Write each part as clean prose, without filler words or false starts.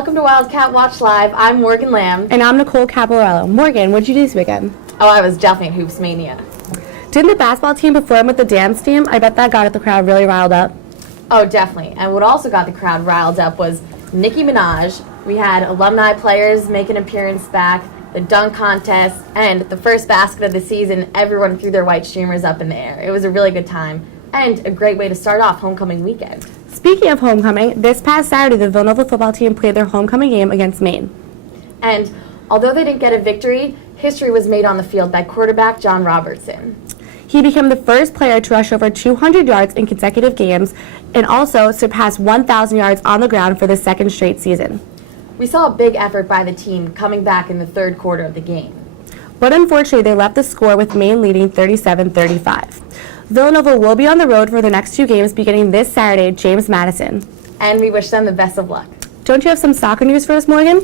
welcome to Wildcat Watch Live. I'm Morgan Lamb. And I'm Nicole Capolarello. Morgan, what'd you do this weekend? Oh, I was definitely at Hoops Mania. Didn't the basketball team perform with the dance team? I bet that got the crowd really riled up. Oh, definitely. And what also got the crowd riled up was Nicki Minaj. We had alumni players make an appearance back, the dunk contest, and the first basket of the season. Everyone threw their white streamers up in the air. It was a really good time and a great way to start off homecoming weekend. Speaking of homecoming, this past Saturday, the Villanova football team played their homecoming game against Maine. And although they didn't get a victory, history was made on the field by quarterback John Robertson. He became the first player to rush over 200 yards in consecutive games and also surpassed 1,000 yards on the ground for the second straight season. We saw a big effort by the team coming back in the third quarter of the game. But unfortunately, they left the score with Maine leading 37-35. Villanova will be on the road for the next two games beginning this Saturday at James Madison. And we wish them the best of luck. Don't you have some soccer news for us, Morgan?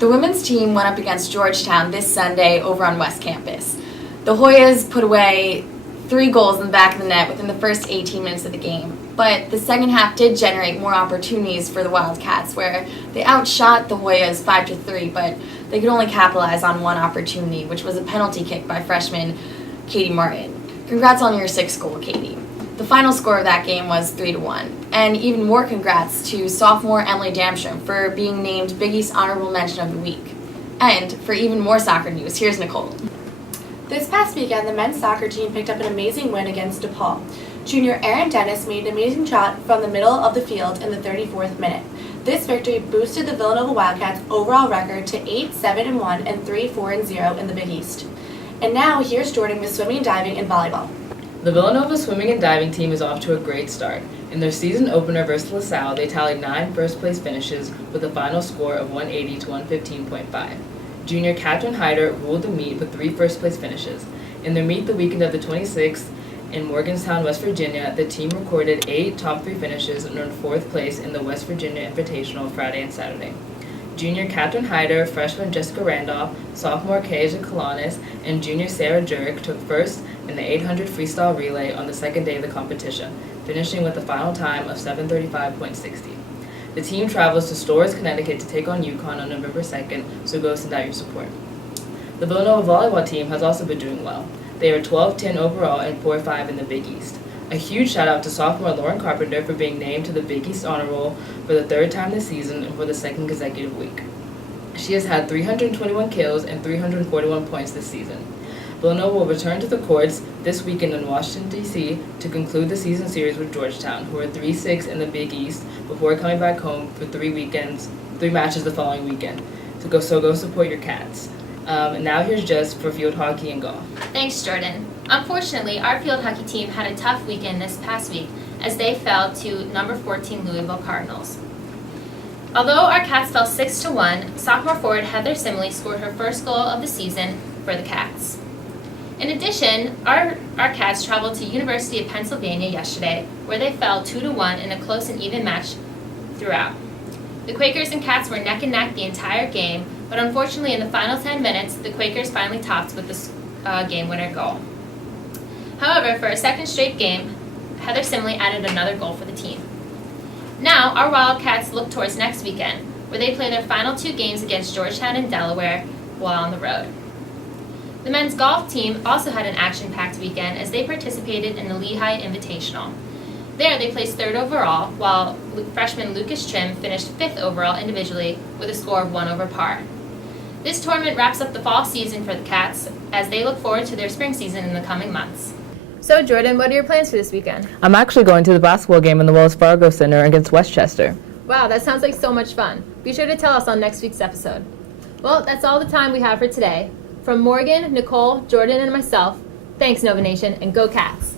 The women's team went up against Georgetown this Sunday over on West Campus. The Hoyas put away 3 goals in the back of the net within the first 18 minutes of the game. But the second half did generate more opportunities for the Wildcats, where they outshot the Hoyas 5-3, but they could only capitalize on one opportunity, which was a penalty kick by freshman Katie Martin. Congrats on your 6th goal, Katie. The final score of that game was 3-1. And even more congrats to sophomore Emily Damstrom for being named Big East Honorable Mention of the Week. And for even more soccer news, here's Nicole. This past weekend, the men's soccer team picked up an amazing win against DePaul. Junior Aaron Dennis made an amazing shot from the middle of the field in the 34th minute. This victory boosted the Villanova Wildcats' overall record to 8-7-1 and 3-4-0 in the Big East. And now, here's Jordan with swimming, diving, and volleyball. The Villanova swimming and diving team is off to a great start. In their season opener versus LaSalle, they tallied 9 first-place finishes with a final score of 180 to 115.5. Junior Katherine Hyder ruled the meet with 3 first-place finishes. In their meet the weekend of the 26th in Morgantown, West Virginia, the team recorded 8 top 3 finishes and earned 4th place in the West Virginia Invitational Friday and Saturday. Junior Katherine Hyder, freshman Jessica Randolph, sophomore Kaja Kalanis, and junior Sarah Jurek took first in the 800 freestyle relay on the second day of the competition, finishing with a final time of 7:35.60. The team travels to Storrs, Connecticut to take on UConn on November 2nd, so go send out your support. The Villanova volleyball team has also been doing well. They are 12-10 overall and 4-5 in the Big East. A huge shout out to sophomore Lauren Carpenter for being named to the Big East Honor Roll for the 3rd time this season and for the 2nd consecutive week. She has had 321 kills and 341 points this season. Villanova will return to the courts this weekend in Washington, D.C. to conclude the season series with Georgetown, who are 3-6 in the Big East before coming back home for 3 matches the following weekend. So go support your Cats. And now here's Jess for field hockey and golf. Thanks, Jordan. Unfortunately, our field hockey team had a tough weekend this past week as they fell to number 14 Louisville Cardinals. Although our Cats fell 6-1, sophomore forward Heather Simley scored her first goal of the season for the Cats. In addition, our Cats traveled to University of Pennsylvania yesterday, where they fell 2-1 in a close and even match throughout. The Quakers and Cats were neck and neck the entire game, but unfortunately in the final 10 minutes, the Quakers finally topped with the game winner goal. However, for a second straight game, Heather Simley added another goal for the team. Now, our Wildcats look towards next weekend, where they play their final 2 games against Georgetown and Delaware while on the road. The men's golf team also had an action-packed weekend as they participated in the Lehigh Invitational. There, they placed 3rd overall, while freshman Lucas Trim finished 5th overall individually with a score of 1 over par. This tournament wraps up the fall season for the Cats as they look forward to their spring season in the coming months. So, Jordan, what are your plans for this weekend? I'm actually going to the basketball game in the Wells Fargo Center against Westchester. Wow, that sounds like so much fun. Be sure to tell us on next week's episode. Well, that's all the time we have for today. From Morgan, Nicole, Jordan, and myself, thanks Nova Nation, and go Cats!